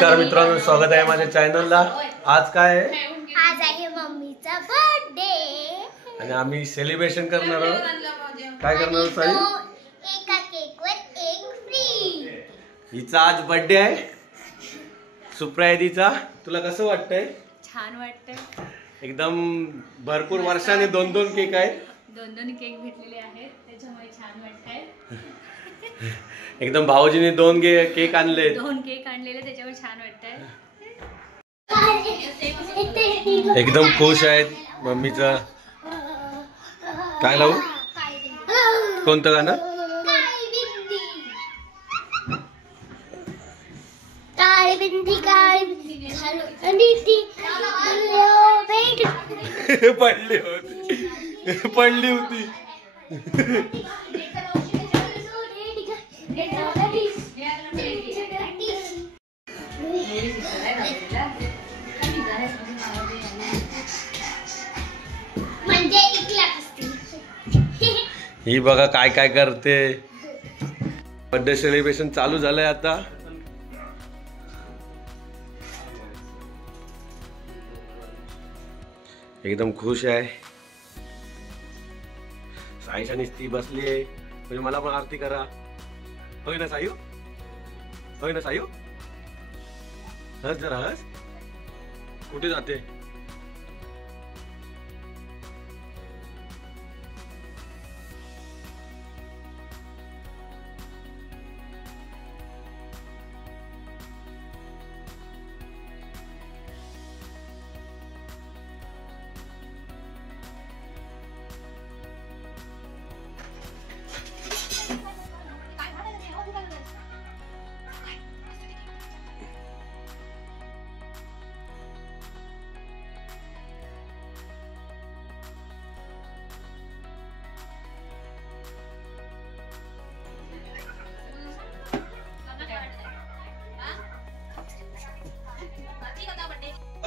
नमस्कार मित्रांनो, स्वागत आहे माझ्या चॅनलला। आज काय आहे? आज आहे मम्मीचा बर्थडे आणि आम्ही सेलिब्रेशन करणार आहोत। काय करणार आहोत साई? एका केकवर एक फ्री। हिचा आज बर्थडे आहे, सुप्रायदीचा। तुला कसं वाटतंय? छान वाटतंय। एकदम भरपूर वर्षाने दोन दोन केक आहेत, दोन केक भेटलेले आहेत, त्याच्यामुळे छान वाटतंय। एकदम भाऊजीने दोन केक आणले, दोन केक आणलेले, त्याच्यामुळे छान वाटतंय। एकदम खुश आहेत। मम्मीचा काय लावू? कोणतं गाणं? काळी बिंदी पडली होती। ही बघा काय काय करते। बर्थडे सेलिब्रेशन चालू झालंय आता। एकदम खुश आहे। साईशा नुसती बसली आहे, म्हणजे मला पण आरती करा। होय ना सायू? होय ना सायू? हस जरा हस। कुठे जाते?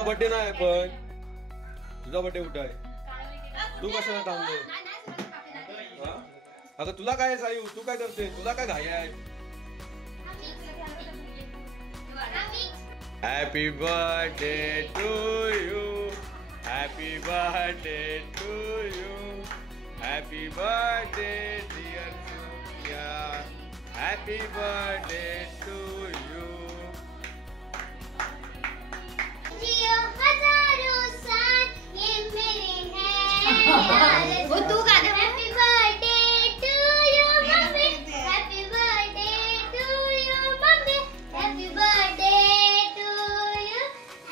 बर्थडे नाही पण तुझा बर्थडे कुठे आहे? तू कशाला थांबले? अगं तुला काय सायू, तू काय करते? तुला काय घाई आहे? Happy birthday to you, happy birthday to you, happy birthday dear Surya, happy birthday to you. वो तू गा दे। Happy birthday to you mummy, happy birthday to you mummy, happy birthday to you,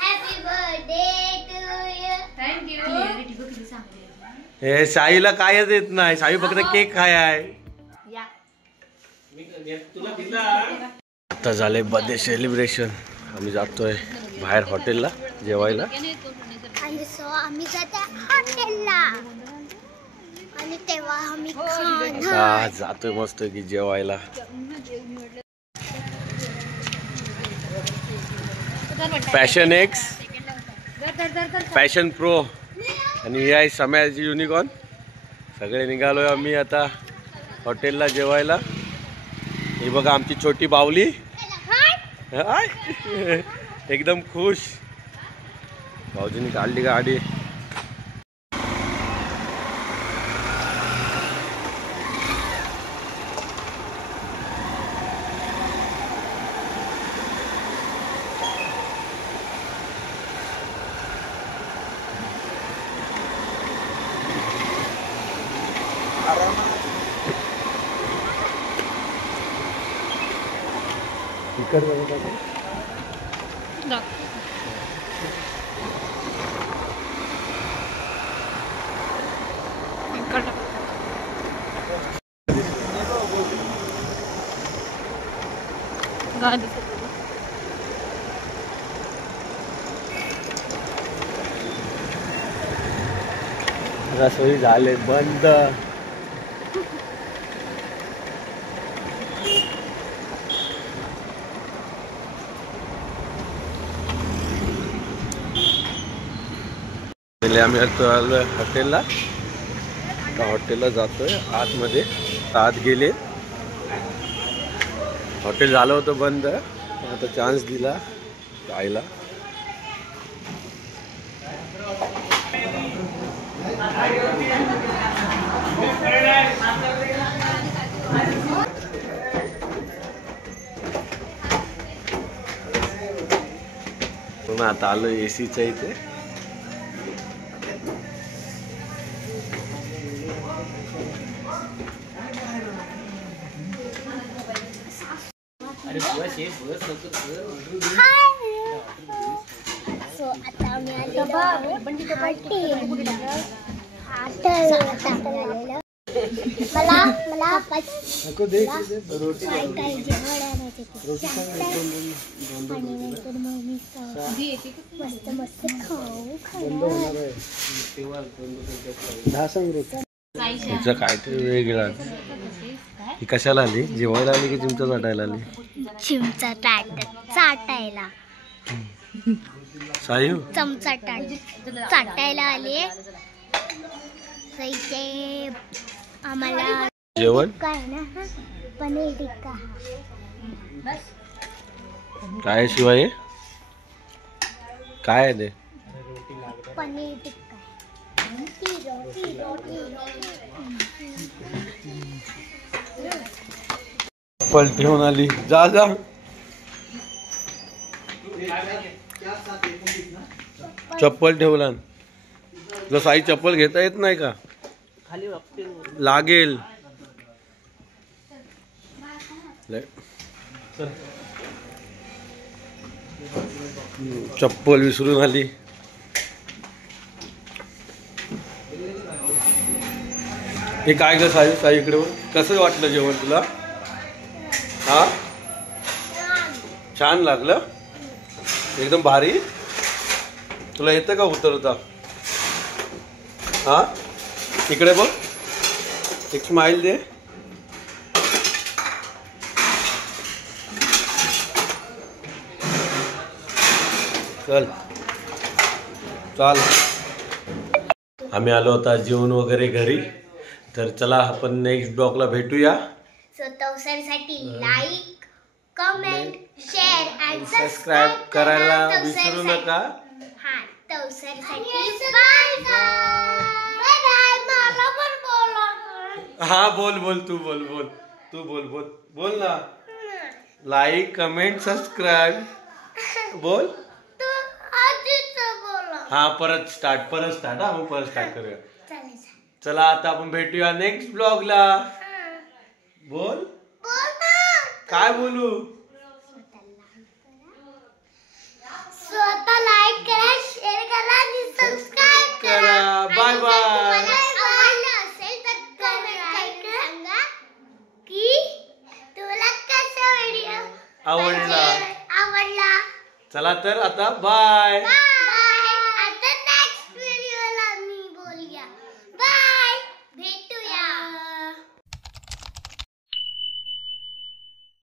happy birthday to you. Thank you. किती चांगली हे साईला कायच येत नाही, साई फक्त केक खाय आहे। या आता झाले बर्थडे सेलिब्रेशन। आम्ही जातोय बाहेर हॉटेलला जेवायला। आणि सो आम्ही जाते हॉटेलला आणि तेव्हा आम्ही खाणार। जातोय मस्त की जेवायला। पॅशन एक्स, पॅशन प्रो आणि ही आहे सम्याची युनिकॉर्न। सगळे निघालोय आम्ही आता हॉटेलला जेवायला। ही बघा आमची छोटी बावली एकदम खुश। भाऊजींनी काढली गाडी। रसोई झाले बंद। आम्ही आलोय हॉटेलला। हॉटेलला जातोय आतमध्ये। आत गेले, हॉटेल झालं होतं बंद, आता चान्स दिला आईला. पण आता आलो एसीच्या इथे. सो आता आम्ही आलेलो मला मला काय काय जेवण आणायचे आणि नंतर मग मी मस्त मस्त खाऊ खाणार. हिचं काहीतरी वेगळं. ही कशाला आली? जेवायला आली की चिमचा चाटायला आली? चिमचा चाटायला सायू चमचा चाटायला आले. इथे आम्हाला जेवण काय ना पनीर टिक्का. काय शिवाय काय आहे ते? पनीर टिक्का चप्पल ठेवून आली. जा जा. चप्पल ठेवला. जर आई चप्पल घेता येत नाही का? लागेल. चप्पल विसरून आली. हे काय ग साई? साई इकडे बघ. कसं वाटलं जेवण तुला? हा छान लागलं एकदम भारी. तुला येतं का उतरता? हा इकडे बघ. एक स्माइल दे. चल चाल. आम्ही आलो होता जेवण वगैरे घरी. तर चला आपण नेक्स्ट ब्लॉगला भेटूया. सो तवसरसाठी लाईक कमेंट शेअर आणि सबस्क्राईब करायला विसरू नका. हा तवसरसाठी बाय बाय बाय. मला पण बोला. हा बोल बोल. तू बोल बोल. तू बोल बोल बोल ना. लाईक कमेंट सबस्क्राईब बोल. तू आधीच बोला. हा परत स्टार्ट. हा मग परत स्टार्ट करूया. चालेल. चला आता आपण भेटूया नेक्स्ट ब्लॉगला. बोल बोल ना. काय बोलू? स्वतः लाईक करा शेअर करा आणि सबस्क्राईब करा. Bye bye. आवडलं असेल तर कमेंट करून सांगा की तुला कसा व्हिडिओ आवडला. आवडला. चला तर आता बाय.